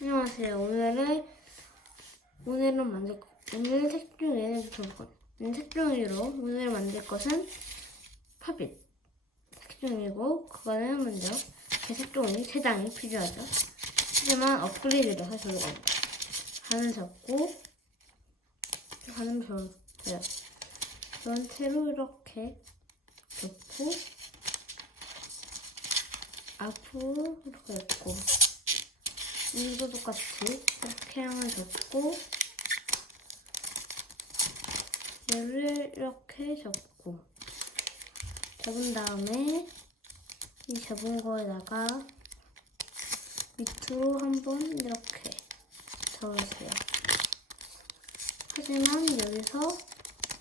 안녕하세요. 오늘은 오늘은 만들 거- 오늘 색종 얘네부터. 오늘 색종이로 오늘 만들 것은 팝잇 색종이고 그거는 먼저 제 색종이 세 장이 필요하죠. 하지만 업그레이드를 하셔도 됩니다. 하는 접고 하는 접고요. 전체로 이렇게 접고 앞으로 이렇게 접고 이도 똑같이 이렇게 하면 접고 얘를 이렇게 접고 접은 다음에 이 접은 거에다가 밑으로 한번 이렇게 접으세요. 하지만 여기서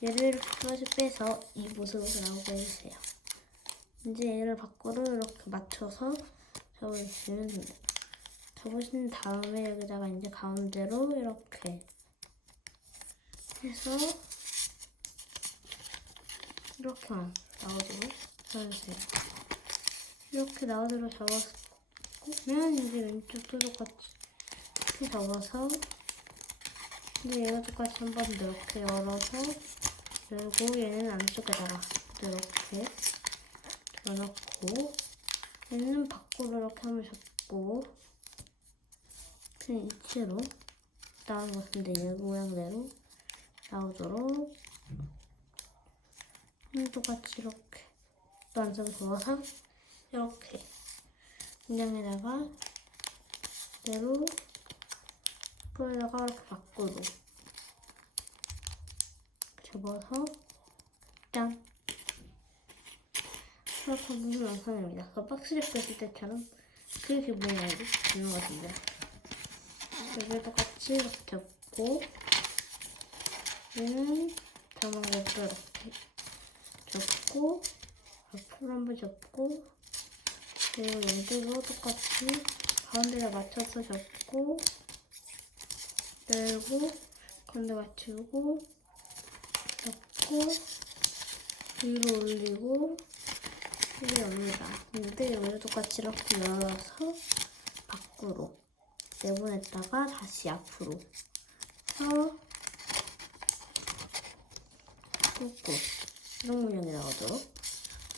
얘를 이렇게 빼서 이 모습으로 나오게 해주세요. 이제 얘를 밖으로 이렇게 맞춰서 접어주시면 됩니다. 접으신 다음에 여기다가 이제 가운데로 이렇게 해서 이렇게만 나오도록 접어주세요. 이렇게 나오도록 접었으면 이제 왼쪽도 똑같이 이렇게 접어서 이제 얘가 똑같이 한번 이렇게 열어서 열고 얘는 안쪽에다가 이렇게 넣어놓고 얘는 밖으로 이렇게 하면 접고 그냥 이체로 나온 것 같은데 얘 모양대로 나오도록 음, 똑같이 이렇게 또 완성 부어서 이렇게 인장에다가 그대로 그에다가 이렇게 밖으로 접어서 짠 이렇게 보면 완성입니다. 그 박스를 뺐을 때처럼 그 기분으로 되는 것 같은데 여기 똑같이 이렇게 접고 얘는 담은 것도 이렇게 접고 앞으로 한번 접고 그리고 왼쪽으로 똑같이 가운데에 맞춰서 접고 열고 가운데 맞추고 접고 위로 올리고 이게 옵니다. 근데 여기를 똑같이 이렇게 열어서 밖으로 내보냈다가 다시 앞으로. 해서 꾹꾹 이런 모양이 나오도록.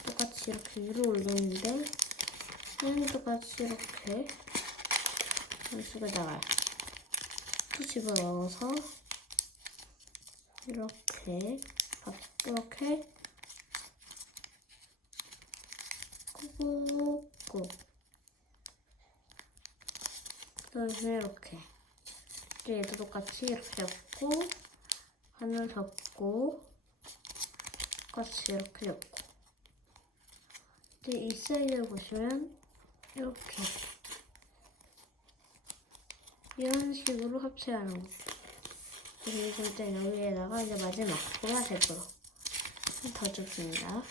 똑같이 이렇게 위로 올리는데 똑같이 이렇게 연속에다가 또 집어넣어서 이렇게 밖- 이렇게 꾹꾹 그다 음에 이렇게. 얘도 똑같이 이렇게 접고 하늘 접고 똑같이 이렇게 접고. 이제 이 사이즈를 보시면 이렇게. 이런 식으로 합체하는 거 그리고 일단 여기에다가 이제 마지막 보라색으로 더 줍습니다.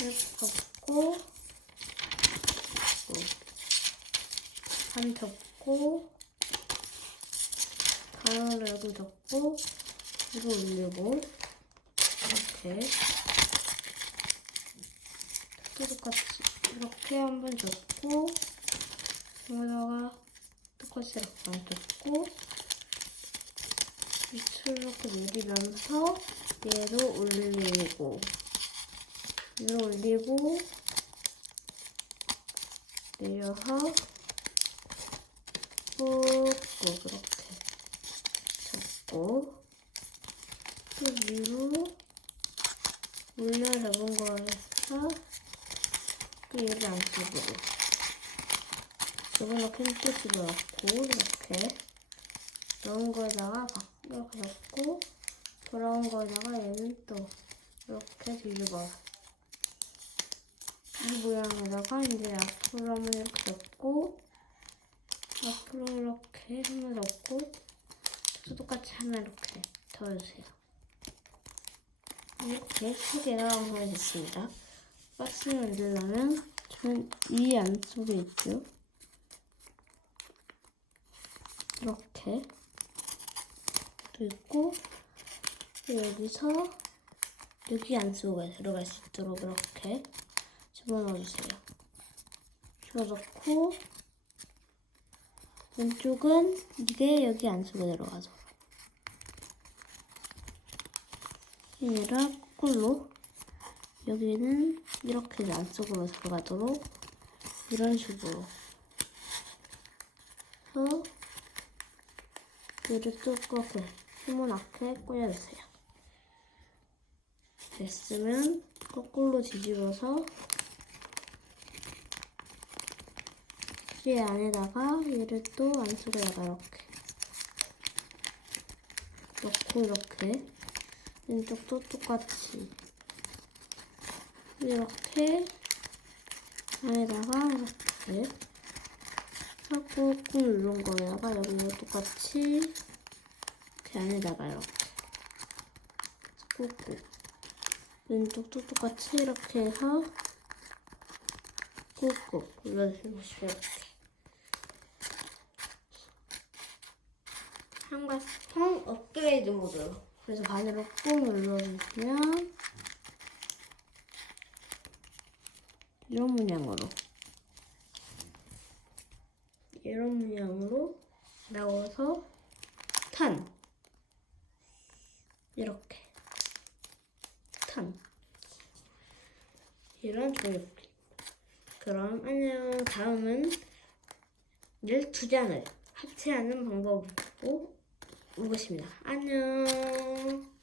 이렇게 접고 반 가로를 여기 접고 위로 올리고 이렇게. 또 똑같이 이렇게 한번 접고 여기다가 똑같이 이렇게 안 접고 밑으로 이렇게 내리면서 얘도 올리고 위로 올리고 내려서 꾹꾹 이렇게 잡고 또 위로 올려 잡은 거에서 또 얘를 안쪽으로. 집어넣고 또 집어넣고 이렇게 넣은 거에다가 바- 이렇게 넣고 돌아온 거에다가 얘는 또 이렇게 뒤집어. 이 모양에다가 이제 앞으로 한번 이렇게 넣고 앞으로 이렇게 하면 넣고 또 똑같이 하나 이렇게 덜어주세요. 이렇게 세 개가 완성이 됐습니다. 박스를 만들려면 저는 이 안쪽에 있죠. 이렇게 또 있고 또 여기서 여기 안쪽에 들어갈 수 있도록 이렇게 집어넣어주세요. 집어넣고 왼쪽은 이게 여기 안쪽에 들어가죠. 얘를 거꾸로 여기는 이렇게 안쪽으로 들어가도록 이런 식으로 해서 얘를 두껍게 세모나게 꽂아주세요. 됐으면 거꾸로 뒤집어서 이 안에다가 얘를 또 안쪽에다가 이렇게 넣고 이렇게 왼쪽도 똑같이 이렇게 안에다가 이렇게 하고 꾹 누른 거에다가 여기도 똑같이 이렇게 안에다가 이렇게 꾹꾹 왼쪽도 똑같이 이렇게 해서 꾹꾹 눌러주시면 이렇게 삼각형 업그레이드 모드 그래서 반으로 꾹 눌러주시면 이런 문양으로. 이런 문양으로 나와서 탄. 이렇게. 탄. 이런 종이 그럼 안녕. 다음은 이두 장을 합체하는 방법으로 오겠습니다. 안녕